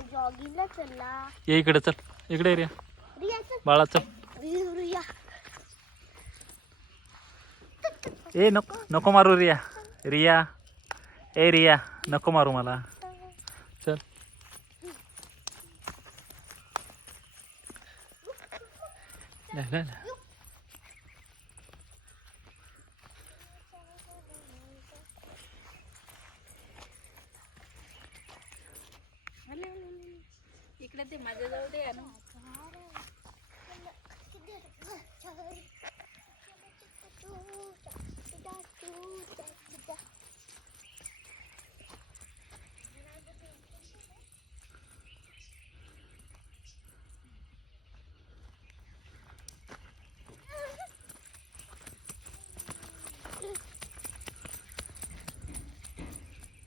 जॉगिंगला चला. ये इकडे चल. इकडे रिया. रिया चल. बाळा चल. रिया. ए नको नको मारू रिया. रिया ए रिया नको मारू मला. चल. ला, ला, ला. इकडे ते माझ्या जवळ दे ना.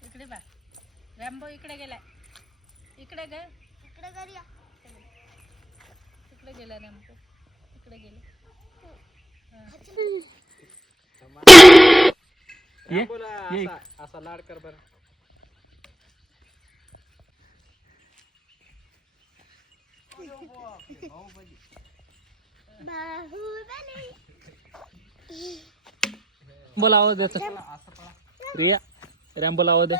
इकडे बा. रॅम्बो इकडे गेलाय. इकडे ग. इकडे करूया. इकडे गेला रॅम्बो. इकडे गेला. ये असा लाड कर बर. बाहुबली. बोला आवाज द्यायचा. रिया रॅम्बोला आवाज दे.